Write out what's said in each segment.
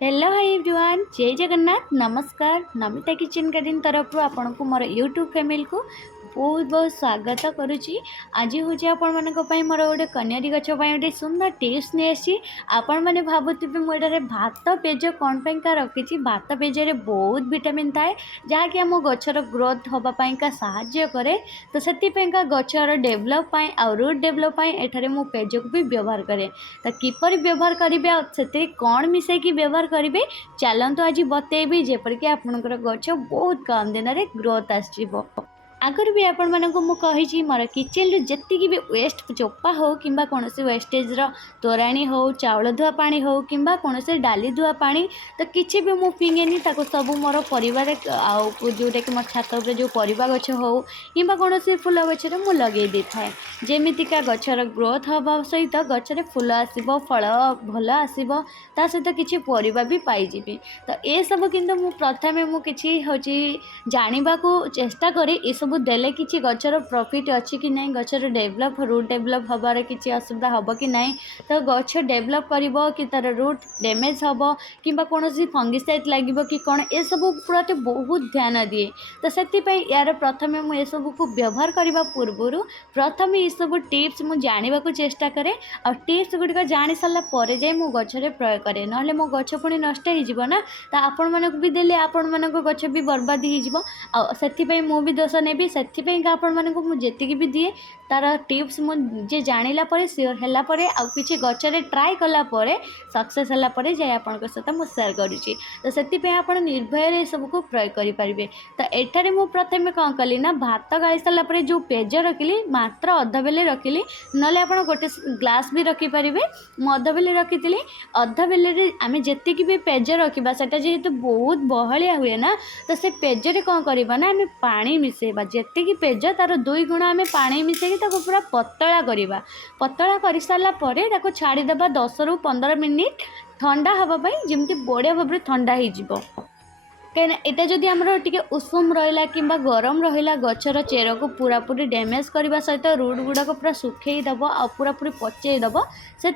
Hello hi everyone, जय जगन्नाथ। नमस्कार। Namita kitchen garden तरफ आपण को मोर यूट्यूब फैमिली को बहुत बहुत स्वागत करुच्ची। आज हूँ आपण मानी मोर गोटे कनियारी गछ गोटे सुंदर टिप्स नहीं आसी। आपण मैंने भावुवे मुझे भात पेज कौन पैंका रखी। भात पेज बहुत विटामिन थाए जहाँकि आम गचर ग्रोथ होगापाइंका साहाय्य करे। तो से गचर डेभलप आ रूट डेभलप एठारे मु पेज को भी व्यवहार करे। तो किपर व्यवहार करेंगे से कौन मिसेकी व्यवहार करेंगे चलतु आज बतेबी जेपरिक आपणकर गछ बहुत कम दिन में ग्रोथ आसो। आगर भी आपण मानक मुझे मोर किचन जी भी वेस्ट चोपा हो कि कौन वेस्टेज तोराणी हो चाउल धुआ पानी हो कि कौन डाली धुआ पानी तो किसी भी मुझे फिंगेनी सब मोर परिवार जोटा कि मोर छात पर जो परिवा गछ हो कि कौन फूल गचर मु लगे दी थाए जेमितिका गचर ग्रोथ हवा सहित गचर फूल आसो फल भल आसो ता सहित किसी परिवा भी पाइबी। तो ये सब किंतु प्रथमे मुझे हूँ जानवा चेष्टा करी सब देले किसी गचर प्रॉफिट अच्छी कि नहीं गचर डेभलप रूट डेभलप हबार किसी असुविधा हम कि नहीं तो गच डेभलप कर कि तार रूट डैमेज हम कि कौन फंगिसाइड लगे कि कौन ये सब प्रति बहुत ध्यान दिए। तो से यार प्रथमे मुझे सब को व्यवहार करने पूर्व प्रथम ये सब टिप्स मुझे जानवा चेष्टा करे और टिप्स गुड़िक जानी सारापर जाए मो गचर प्रयोग करे ना मो गच पुणी नष्ट हो तो आपण मानक भी देले आपण मानक गच भी बर्बाद हो मु भी दोष ने से आपण मानक मुझे भी दिए तार टिप्स मुझे जानिला परे सियोर हैला परे आ किछि गचरे ट्राई कला परे सक्सेस हैला परे जाय आपन के साथ मु शेयर करूची। तो सेति आपण निर्भय रे सब को प्रयोग करि परिबे। तो एठारे मु प्रथमे कोन कली ना भात गाली साला परे जो पेज रखिली मात्र अधा बेले रखिली नले आपण गोटे ग्लास भी रखि परिबे। मु अधा बेले रखितिली अधा बेले रे आमे जेतिकी भी पेज रखिबा सेटा जेहेतु बहुत बहलिया हुए ना तो से पेज रे कोन करबा ना आमे पानी मिसेबा जेतिकी पेज तार 2 गुणा आमे पानी मिसेकी ताको पूरा पतला करिबा। पतला कर सारा पर छाड़ीदेबा 10 ରୁ 15 मिनिट ठंडा हवाई जमती बढ़िया भाव में ठंडा हो कहीं यहाँ जदि आमर टे उषुम रहा कि गरम रहा गचर चेर को पूरा पूरी डैमेज करने सहित रूट गुड़ाक पूरा सुखेदब आ पूरा पूरी पचेदब से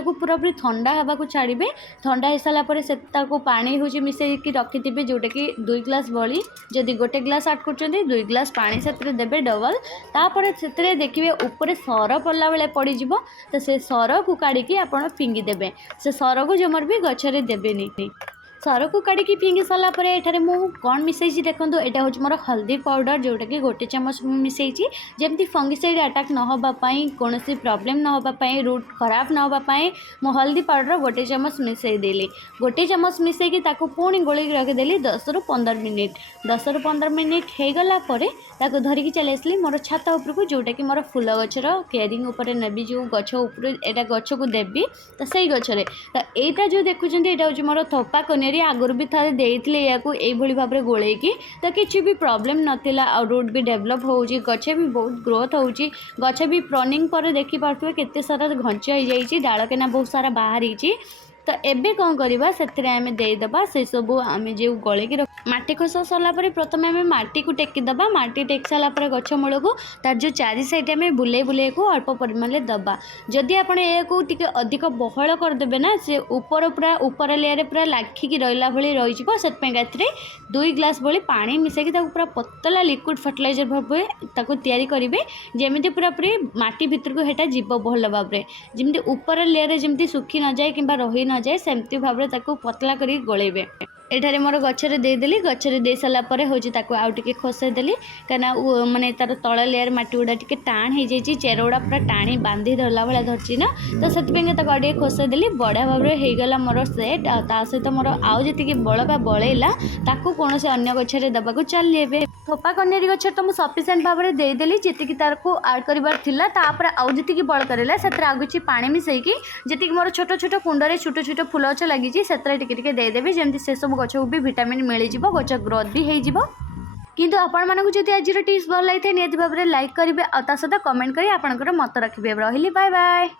को पूरा पूरी ठंडा हवा को छाड़े। ठंडा हो सारापर से पानी हूँ मिसेक रखिथे जोटा कि 2 ग्लास बड़ी जदि गोटे ग्लास आड कर 2 ग्लास पानी से देवे डबल तापर से देखिए ऊपर सर पड़ा बेले पड़ज तो से सर को काढ़ी आप फिंगिदेवे से सर को जमार भी गचरे देवेनि। सर को काढ़ी फिंगी सारापर एठारे मु कौन मिसई देखो यहाँ हूँ मोर हल्दी पाउडर जोटा कि गोटे चमच मिसई जमी फंगिसाइड अटैक न होगापाई कौन प्रॉब्लम न होगापाई रूट खराब न होगापाई मु हल्दी पाउडर गोटे चमच मिसई देली गोटे चमच मिसई पुणी गोल रखिदेली 10 ରୁ 15 मिनिट 10 ରୁ 15 मिनिट हो गला धरिकी चली आसली मोर छात उपरको जोटा कि मोर फूल गचर केयरिंग उपर नेबी जो गछ उपर एटा गछ को देवी तो सही गचरे। तो यहाँ जो देखुं यहाँ हूँ मोर थोपा कनियारी आगुरी भी थे देते या भाव में गोलैकी तो किसी भी प्रॉब्लम नाला आ रूट भी डेभलप हो गछ भी बहुत ग्रोथ हो गछ भी प्रनिंग पर देखी पारे केते सारा घंच हो जाए डाल केना बहुत सारा बाहर। तो एबे कौन करवा से देदेबा से सब आम जो गलैकी मटी खस सारापर प्रथम आम मटी को टेकीदबा मटी टेक सारापर गछ मूल को तार जो 4 साइड आम बुले बुले को अल्प परिमाण दबा जदि आप अधिक बहल करदे ना से ऊपर पूरा ऊपर लेयर पूरा लाखिकी रहा भाई रही 2 ग्लास भली पानी मिसेकी पूरा पतला लिक्विड फर्टिलाइजर भाव या करेंगे जमी पूरा पूरी मटी भितर को हेटा जीव भल भाव में जमी ऊपर लेयर जमी सुखी न जाए कि रही न जाए सेमती भाव में पतला कर गोलेबे। एठारे मोर गचरे देदेली गचरे दे सारापर हूँ आउ टे खोसेदेली कहीं माने तार तल लेयर मटी गुड़ा टे टाण हो जाए चेर गुड़ा पूरा टाणी बांधी धरला भाया धरची ना तो से खोसेदेली बढ़िया भाव में होगला मोर सेट आ सहित मोर आउ जी बड़का बड़ेला ताकू कौन से अन्य गचरे दबाक चलिए। थोपा कनियारी गच तो मुझे सफिसीयंट भाव में देदेली जी तार को आड कर आउ जी बड़ करा से किसी पानी मिसेकी जी मोर छोट छोट कुंडे छोट छोट फूल गच लगी से देदेवी जमी से सब गच को भी विटामिन मिल जाव गच ग्रोथ भी हो। किंतु आपण मानक जदि आज टिप्स भल लगी निहाती भाव में लाइक करेंगे और सहित कमेंट कर आपंकर मत रखिए। रही बाय बाय।